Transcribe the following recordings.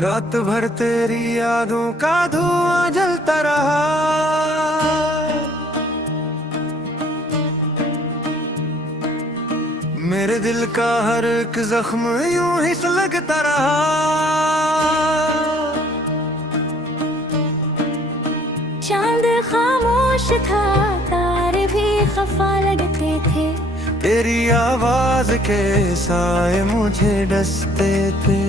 रात भर तेरी यादों का धुआं जलता रहा। मेरे दिल का हर एक जख्म यूं ही सुलगता रहा। चांद खामोश था, तारे भी खफा लगते थे। तेरी आवाज के साए मुझे डसते थे।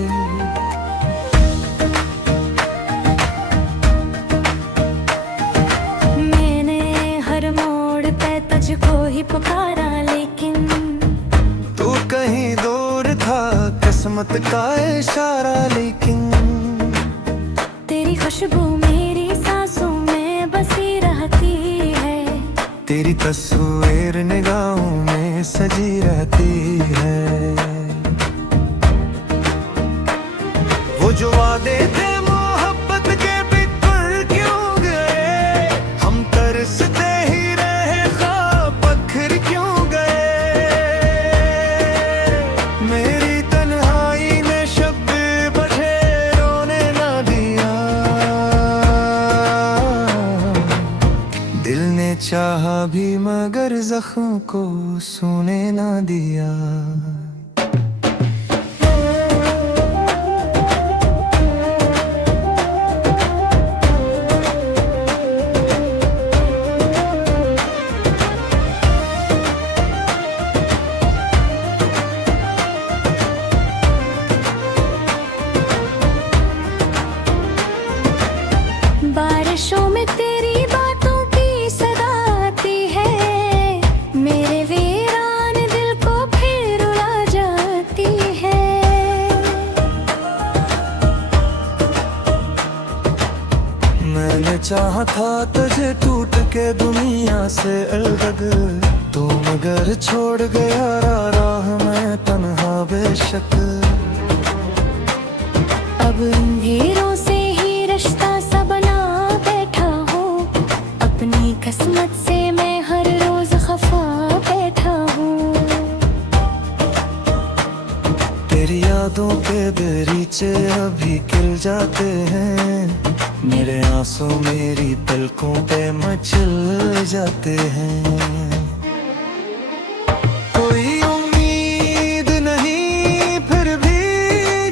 तुझको ही पुकारा लेकिन तू कहीं दूर था, किस्मत का इशारा लेकिन। तेरी खुशबू मेरी सांसों में बसी रहती है। तेरी तस्वीर निगाहों में सजी रहती है। वो जो वादे थे मोहब्बत के बिखर क्यों गए। हम तरसते ही चाहा भी मगर जख्म को सूने ना दिया। बारिशों में तेरी बातों की सदा आती है। मेरे वीरान दिल को फिर रुला जाती है। मैंने चाहा था तुझे टूट के दुनिया से अलग, तू मगर छोड़ गया राह में तन्हा बेशक। अब अंधेरों से ही रिश्ता सा बना बैठा हूँ। अपनी किस्मत से मैं हर रोज खफा बैठा हूँ। तेरी यादों के दरीचे अभी खिल जाते हैं। मेरे आंसू मेरी पलकों पे मचल जाते हैं। कोई उम्मीद नहीं फिर भी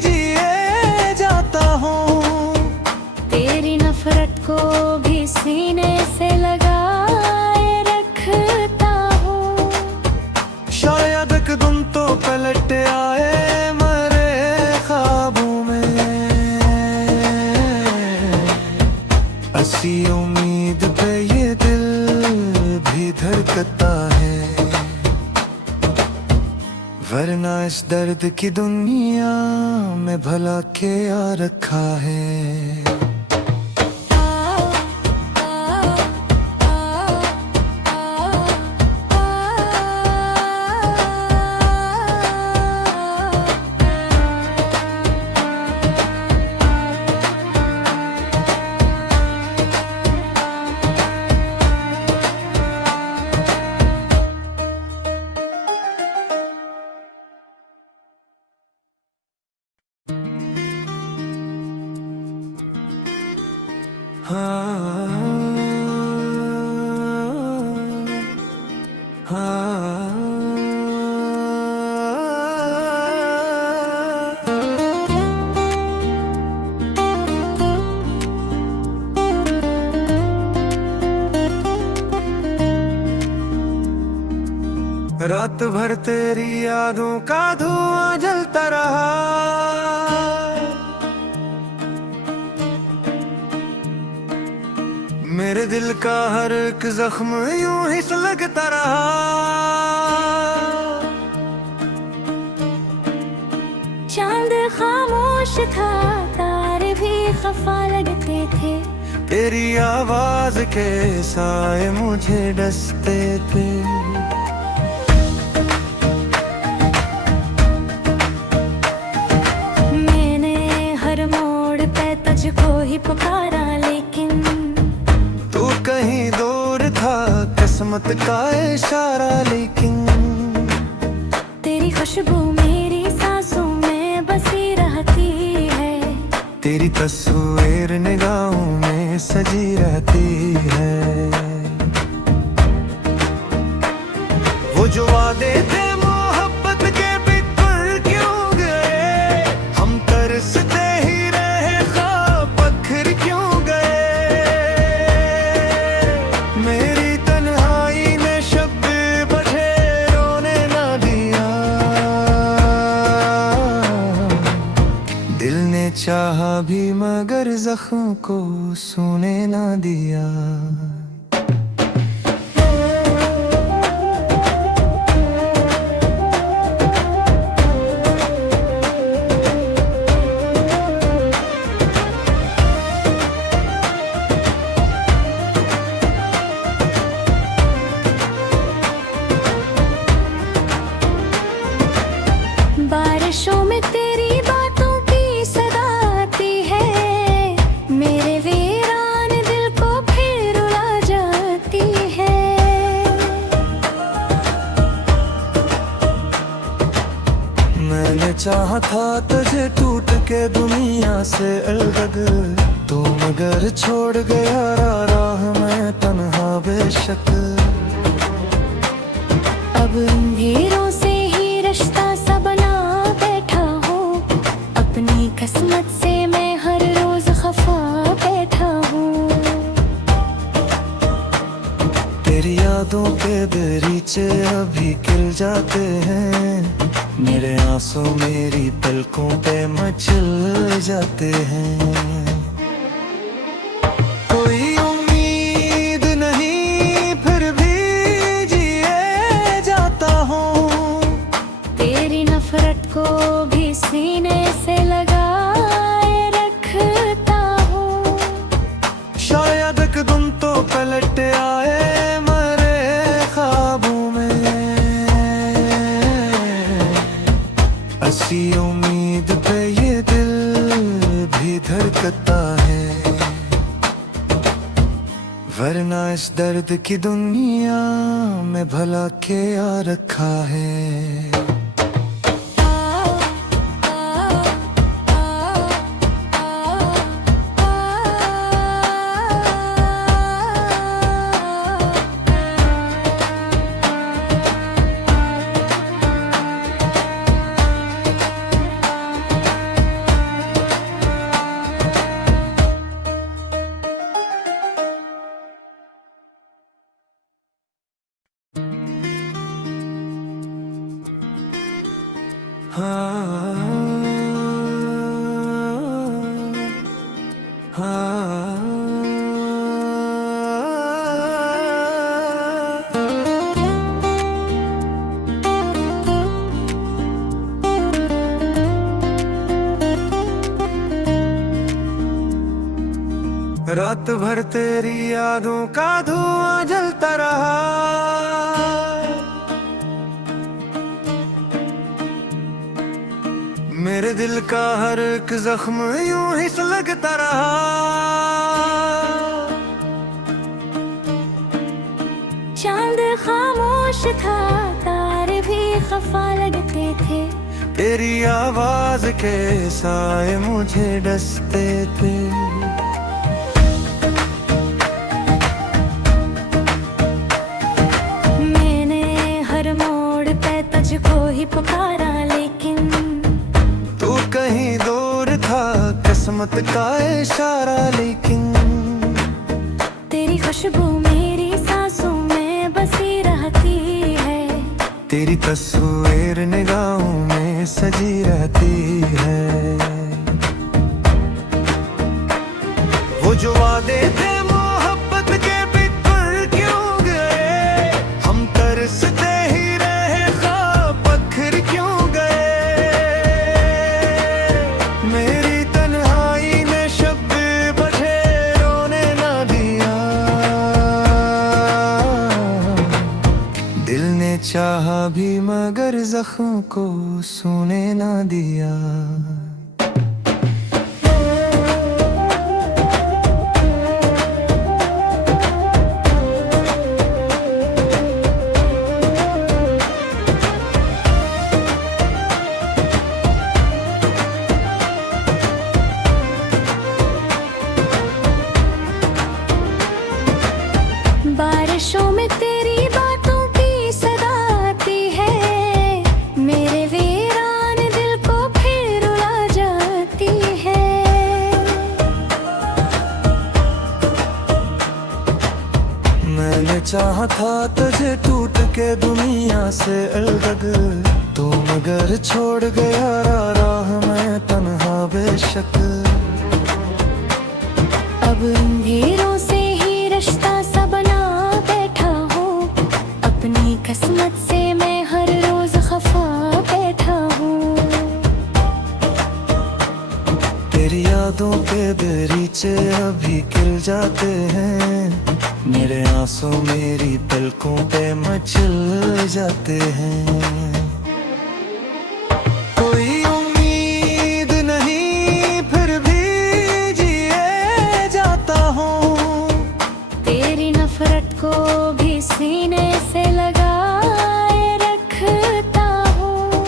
जिए जाता हूँ। तेरी नफरत को भी सीने से लगाए रखता हूँ। शायद एक दिन तो पलट आए मरे ख्वाबों में। ऐसी उम्मीद पे ये दिल भी धड़कता है। वरना इस दर्द की दुनिया में भला क्या रखा है। रात भर तेरी यादों का धुआं जलता रहा। मेरे दिल का हर एक जख्म यूं ही सुलगता रहा। चांद खामोश था, तारे भी खफा लगते थे। तेरी आवाज के साए मुझे डसते थे। पुकारा लेकिन तू कहीं दूर था, किस्मत का इशारा लेकिन तेरी खुशबू मेरी सांसों में बसी रहती है, तेरी तस्वीर निगाहों में सजी रहती है। वो जो वादे थे मोहब्बत के बिखर क्यों गए, हम तरसते ही रहे ख्वाब पत्थर क्यों गए। मेरी तन्हाई ने शब्द बचे रोने ना दिया, दिल ने चाहा भी मगर जख्म को सूने ना दिया। बारिशों में तेरी बातों की सदा आती है, मेरे वीरान दिल को फिर रुला जाती है। मैंने चाहा था तुझे टूट के दुनिया से अलग, तू मगर छोड़ गया राह में तन्हा बेशक। अब अंधेरों से ही रिश्ता सा बना बैठा हूँ, अपनी किस्मत से मैं हर रोज खफा बैठा हूँ। तेरी यादों के दरीचे अभी खिल जाते हैं, मेरे आंसू मेरी पलकों पे मचल जाते हैं। कोई उम्मीद नहीं फिर भी जिए जाता हूँ, तेरी नफरत को भी सीने से लगाए रखता हूँ। शायद एक दिन तो पलट आए मरे ख्वाबों में, ऐसी उम्मीद पे ये दिल भी धड़कता है। वरना इस दर्द की दुनिया में भला क्या रखा है। रात भर तेरी यादों का धुआं जलता रहा, मेरे दिल का हर एक जख्म यूं ही सुलगता रहा। चांद खामोश था, तारे भी खफा लगते थे, तेरी आवाज के साए मुझे डसते थे। मैंने हर मोड़ पे तुझको ही पुकारा लेकिन तू कहीं दूर था, किस्मत का इशारा लेकिन तेरी खुशबू मेरी सांसों में बसी रहती है, तेरी तस्वीर निगाहों में सजी रहती है। वो जो वादे थे मोहब्बत के बिखर क्यों गए, हम तरसते ही रहे ख्वाब पत्थर क्यों गए। मेरी तन्हाई ने शब्द बचे रोने ना दिया, दिल ने चाहा भी मगर जख्म को सूने ना दिया। बारिशों में तेरी बातों की सदा आती है, मेरे वीरान दिल को फिर रुला जाती है। मैंने चाहा था तुझे टूट के दुनिया से अलग, तू मगर छोड़ गया राह में तन्हा बेशक। अब अंधेरों से ही रिश्ता सा बना बैठा हूँ, अपनी किस्मत से मैं हर रोज खफा बैठा हूँ। तेरी यादों के दरीचे अभी खिल जाते हैं, मेरे आंसू मेरी पलकों पे मचल जाते हैं। कोई उम्मीद नहीं फिर भी जिए जाता हूँ, तेरी नफरत को भी सीने से लगाए रखता हूँ।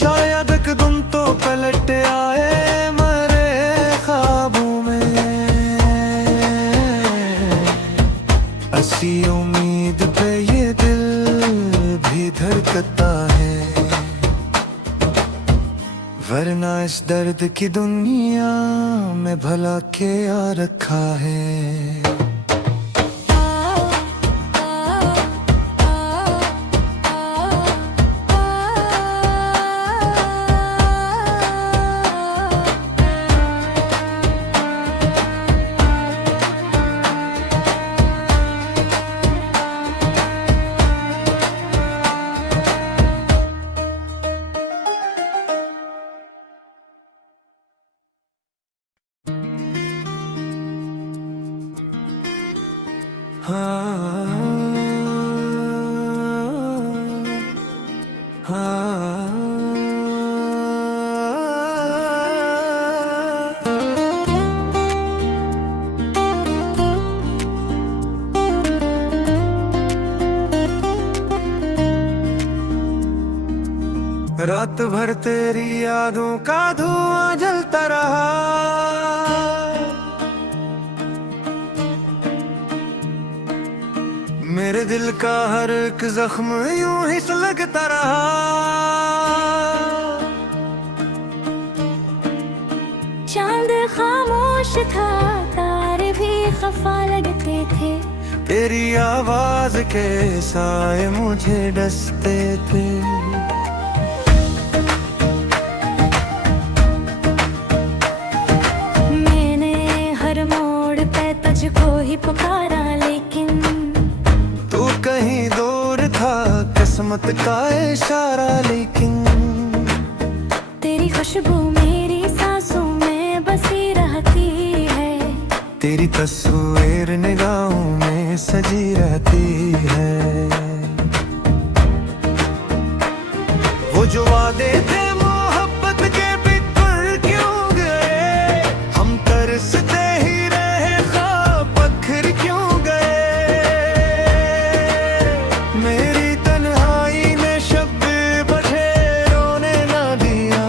शायद एक दिन तो पलट आए मरे ख्वाबों में, ऐसी उम्मीद पे ये दिल भी धड़कता है। वरना इस दर्द की दुनिया में भला क्या रखा है। रात भर तेरी यादों का धुआं जलता रहा, मेरे दिल का हर एक जख्म यूं ही सुलगता रहा। चांद खामोश था, तारे भी खफा लगते थे, तेरी आवाज के साए मुझे डसते थे। मैंने हर मोड़ पे तुझको ही पुकारा, लेकिन तू कहीं दूर था, किस्मत का इशारा लेकिन। तेरी खुशबू मेरी सांसों में बसी रहती है, तेरी तस्वीर निगाहों में सजी रहती है। वो जो वादे थे मोहब्बत के बिखर क्यों गए, हम तरसते ही रहे ख्वाब बखर क्यों गए। मेरी तन्हाई ने शब्द बचे रोने ना दिया,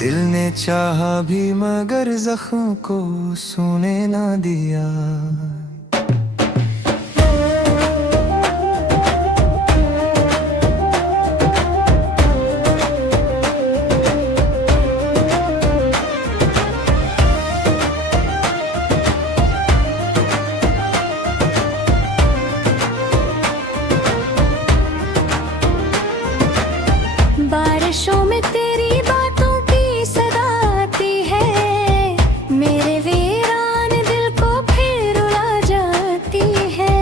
दिल ने चाहा भी मगर जख्म को सूने ना दिया। बारिशों में तेरी बातों की सदा आती है, मेरे वीरान दिल को फिर रुला जाती है।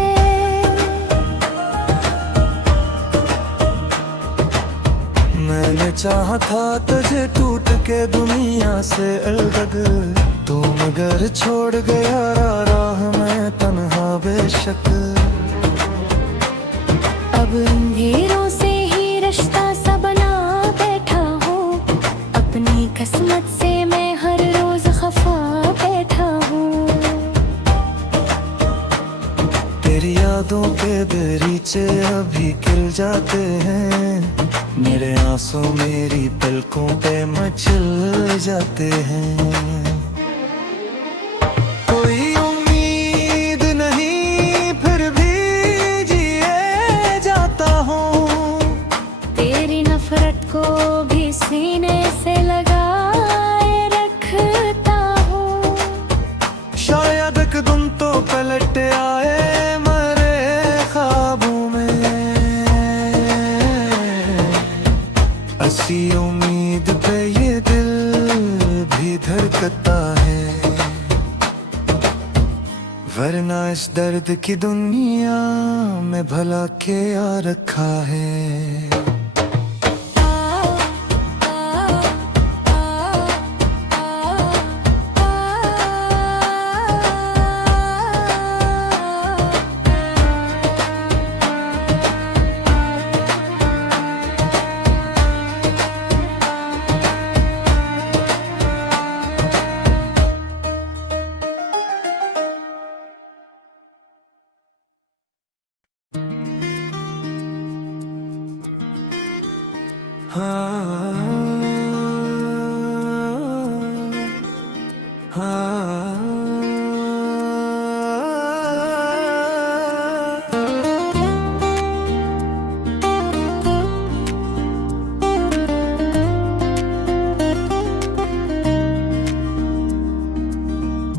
मैंने चाहा था तुझे टूट के दुनिया से अलग, तू मगर छोड़ गया राह में तन्हा बेशक। अब अंधेरों से ही रिश्ता सा बना बैठा हूँ, अपनी किस्मत से मैं हर रोज खफा बैठा हूँ। तेरी यादों के दरीचे अभी खिल जाते हैं, मेरे आंसू मेरी पलकों पे मचल जाते हैं। कोई उम्मीद नहीं फिर भी जिए जाता हूँ। तेरी नफरत को भी सीने से लगाए रखता हूँ। शायद एक दिन तो पलट आए मरे ख्वाबों में, ऐसी उम्मीद पे ये दिल भी धड़कता है। वरना इस दर्द की दुनिया में भला क्या रखा है।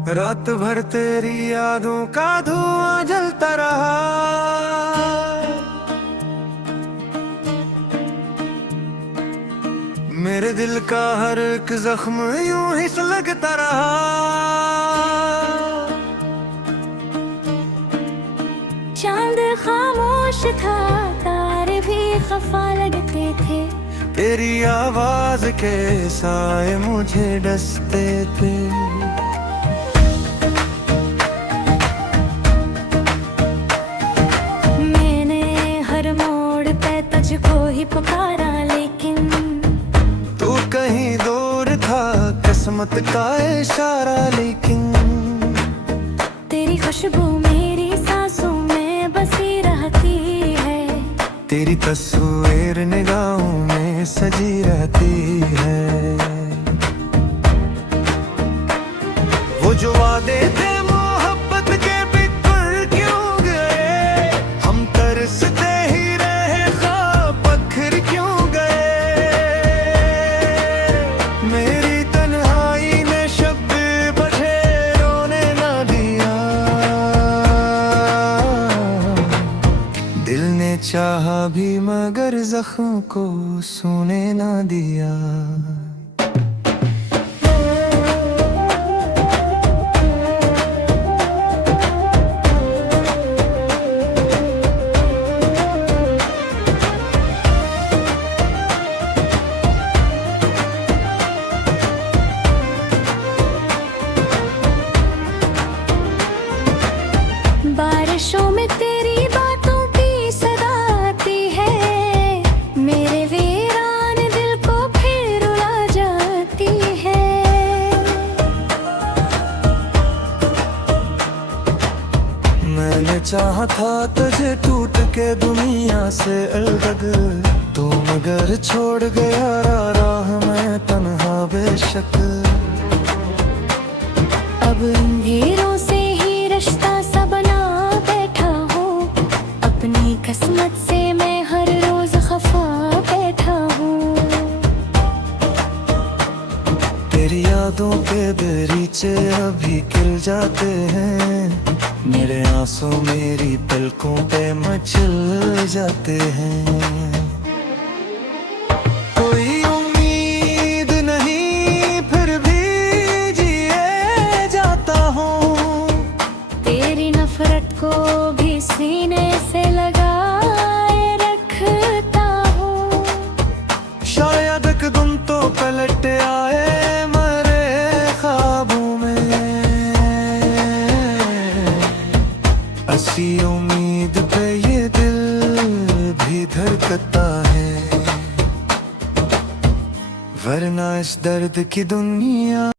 रात भर तेरी यादों का धुआं जलता रहा। मेरे दिल का हर एक जख्म यूं ही सुलगता रहा। चांद खामोश था, तारे भी खफा लगते थे। तेरी आवाज के साए मुझे डसते थे। मैंने हर मोड़ पे तुझको ही पुकारा, लेकिन तू कहीं दूर था, किस्मत का इशारा। लेकिन तेरी खुशबू मेरी सांसों में बसी रहती है। तेरी तस्वीर निगाहों में सजी रहती है। वो जो वादे थे मोहब्बत के बिखर क्यों गए। हम तरसते ही रहे, ख्वाब बखर क्यों गए। मेरी तन्हाई ने शब्द बचे रोने ना दिया। दिल ने चाहा भी मगर जख्म को सूने ना दिया। बारिशों में तेरी बातों की सदा आती है। मेरे वीरान दिल को फिर रुला जाती है। मैंने चाहा था तुझे टूट के दुनिया से अलग, तू मगर छोड़ गया राह में तन्हा बेशक। अब अंधेरों से ही रिश्ता सा बना बैठा हूँ। अपनी किस्मत से मैं हर रोज खफा बैठा हूँ। तेरी यादों के दरीचे अभी खिल जाते हैं। मेरे आंसू मेरी पलकों पे मचल जाते हैं। कोई उम्मीद नहीं फिर भी जिए जाता हूँ। तेरी नफरत को भी सीने से लगाए रखता हूँ। शायद एक दिन तो पलट आए मरे ख्वाबों में, ऐसी उम्मीद पे ये दिल भी धड़कता है। वरना इस दर्द की दुनिया